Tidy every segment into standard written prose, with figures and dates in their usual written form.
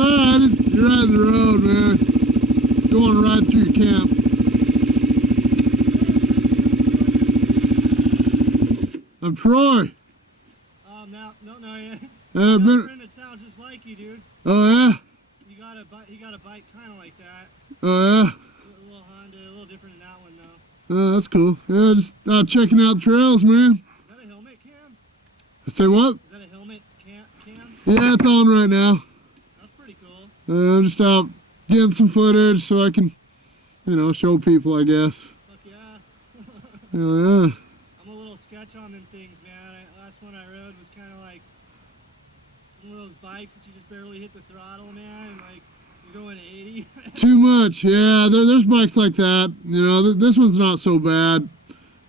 outside. You're riding the road, man. Going right through your camp. I'm Troy. No, yeah. I've Got a been. friend that sounds just like you, dude. Oh yeah. He got a bike kind of like that. Oh yeah. A little Honda, a little different than that one though. Oh, that's cool. Yeah, just checking out the trails, man. Is that a helmet cam? Say what? Is that a helmet cam? Yeah, it's on right now. That's pretty cool. I'm just out getting some footage so I can, show people, I guess. Fuck yeah. Hell yeah. I'm a little sketch on them things, man. Last one I rode was kind of like one of those bikes that you just barely hit the throttle, man, and like you're going 80. Too much, yeah. There's bikes like that. This one's not so bad.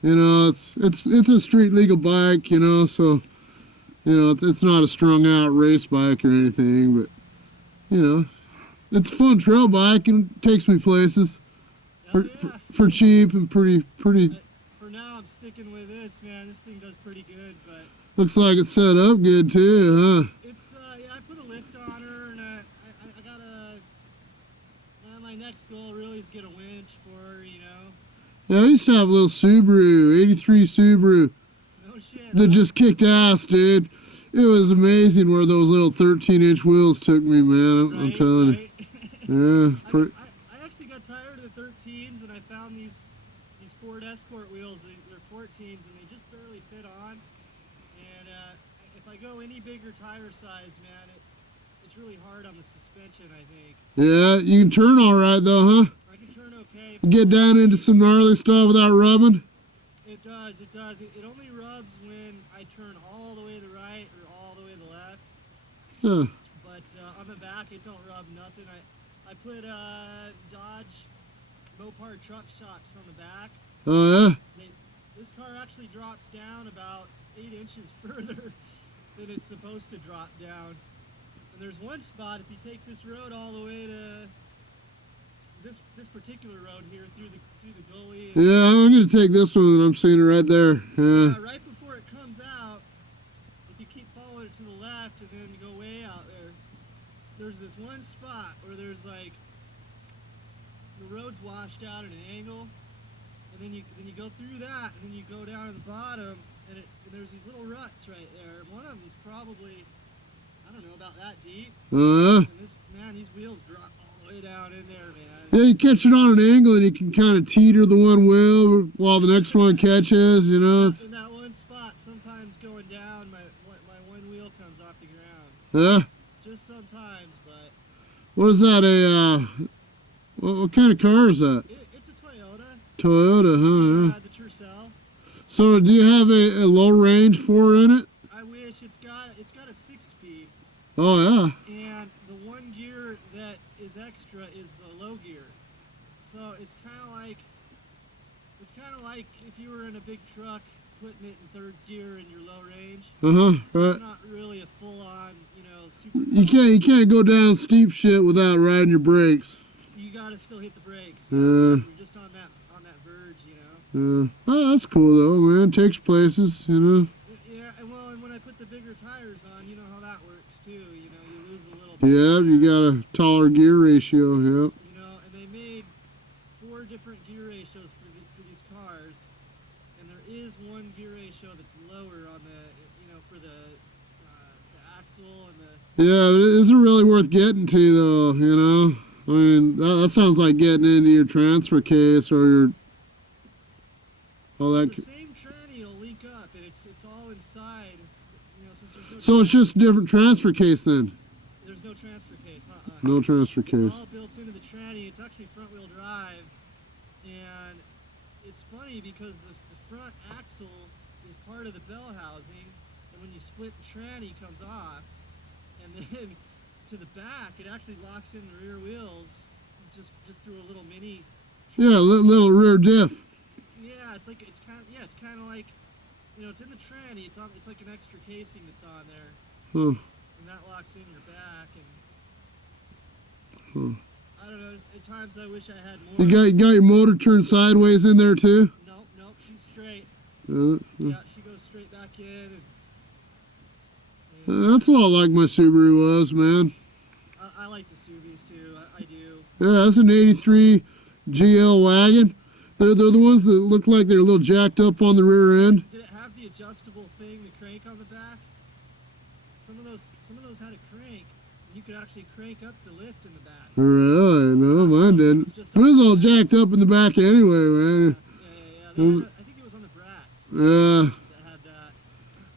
It's a street legal bike. So it's not a strung out race bike or anything, but it's a fun trail bike and takes me places for cheap and pretty. For now, I'm sticking with this, man. This thing does pretty good, but Looks like it's set up good too, huh? it's yeah. I put a lift on her, and I got my next goal really is get a winch for her, Yeah, I used to have a little Subaru, 83 Subaru, No shit. that just kicked ass, dude. It was amazing where those little 13-inch wheels took me, man. I'm telling you. Yeah. I actually got tired of the 13s, and I found these Ford Escort wheels. They're 14s, and they just barely fit on. And if I go any bigger tire size, man, it's really hard on the suspension, I think. Yeah, you can turn all right though, huh? I can turn okay. Get down into some gnarly stuff without rubbing. It does. It only rubs when I turn all the way to the right or all the way to the left. Huh. But on the back, it don't rub nothing. I put Dodge Mopar truck shocks on the back. Oh This car actually drops down about 8 inches further than it's supposed to drop down. And there's one spot, if you take this road all the way to this particular road here through the gully. And yeah. I'm gonna take this one and I'm seeing it right there. Yeah. right before it comes out, if you keep following it to the left and then you go way out there, there's this one spot where there's like the road's washed out at an angle, and then you go through that, and then you go down to the bottom, and there's these little ruts right there. One of them's probably, I don't know, about that deep. And these wheels drop all the way down in there, man. Yeah, you catch it on an angle and you can kind of teeter the one wheel while the next one catches, It's, In that one spot, sometimes going down, my one wheel comes off the ground. yeah. Just sometimes, but What is that? What kind of car is that? it's a Toyota. Toyota, huh? The Tercel. So, do you have a low range 4 in it? I wish it's got a 6-speed. Oh yeah. And the one gear that is extra is a low gear. So it's kind of like if you were in a big truck putting it in 3rd gear in your low range. So Right. it's not really a full-on, super. You can't go down steep shit without riding your brakes. You gotta still hit the brakes. Yeah. You're just on that verge, Oh, that's cool though, man. Takes places, Yeah, and when I put the bigger tires on, you know how that works too. You lose a little bit. Yeah, you got a taller gear ratio. Yep. And they made 4 different gear ratios for these cars, and there is one gear ratio that's lower on the, for the axle and the. Yeah, but it isn't really worth getting to though. I mean, that sounds like getting into your transfer case or your. All that. The same tranny will link up, and it's all inside. Since there's no So it's just a different transfer case then. There's no transfer case. No transfer It's case. all built into the tranny. It's actually front-wheel drive, and it's funny because the front axle is part of the bell housing, and when you split the tranny, it comes off, and then to the back, it actually locks in the rear wheels just through a little mini. Yeah, little rear diff. Yeah, it's kind of like, it's in the tranny. It's like an extra casing that's on there, Huh. and that locks in your back. Huh. And I don't know. At times I wish I had more. You got your motor turned sideways in there too? Nope, she's straight. Yeah, Yeah, she goes straight back in. that's a lot like my Subaru was, man. I like Yeah, that's an 83 GL wagon. They're the ones that look like they're a little jacked up on the rear end. Did it have the adjustable thing, the crank on the back? Some of those had a crank. And you could actually crank up the lift in the back. Really? No, mine didn't. It was all jacked up in the back anyway, man. Yeah. I think it was on the Bratz Yeah. that had that.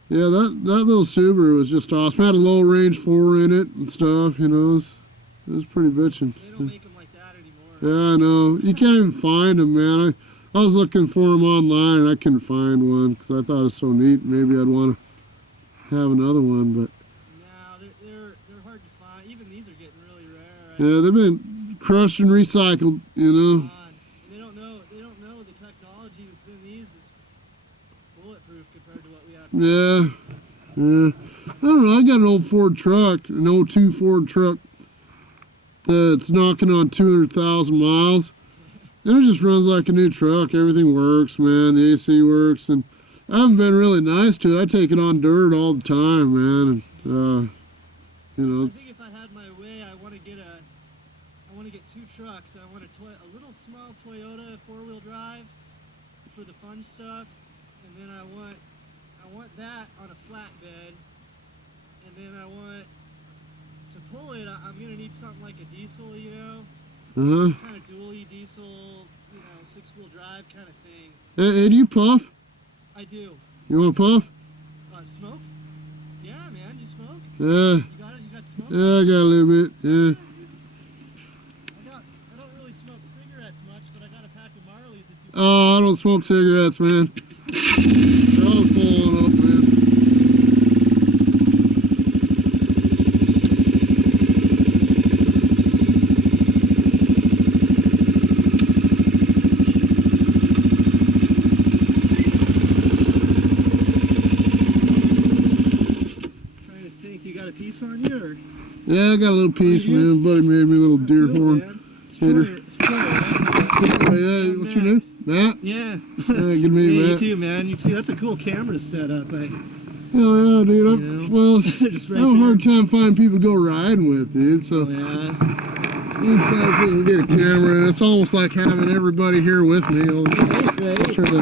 Yeah, that little Subaru was just awesome. Had a low range 4 in it and stuff, you know. It was pretty bitchin'. They don't make them like that anymore. Yeah, I know. You can't even find them, man. I was looking for them online and I couldn't find one because I thought it was so neat. Maybe I'd want to have another one, but No, they're hard to find. Even these are getting really rare. yeah, they've been crushed and recycled, you know. And they don't know the technology that's in these is bulletproof compared to what we have. Yeah. I don't know. I got an old Ford truck, an 02 Ford truck that's knocking on 200,000 miles. And it just runs like a new truck. Everything works, man. The AC works. And I haven't been really nice to it. I take it on dirt all the time, man. And, you know. I think if I had my way, I want to get 2 trucks. I want a little small Toyota 4-wheel drive for the fun stuff, and then I want that on a flatbed, and then I want to pull it. I'm gonna need something like a diesel, you know, kind of dually diesel, you know, 6-wheel drive kind of thing. Hey, do you puff? I do. You want to puff? Smoke? Yeah, man. You smoke? Yeah. You got smoke? Yeah, I got a little bit. Yeah. I don't really smoke cigarettes much, but I got a pack of Marleys if you. Oh, I don't smoke cigarettes, man. They're all pulling up, man. Trying to think, you got a piece on you, or? Yeah, I got a little piece, man. Buddy made me a little deer horn. It's Troy, right? Oh, yeah, what's your name? Matt? Yeah. Yeah, good to meet you, You Matt. too, man. You too. That's a cool camera setup. Hell yeah, dude. Well, Just I have a hard time finding people to go riding with, dude. So, Yeah. anytime we can get a camera, and it's almost like having everybody here with me. I'll turn the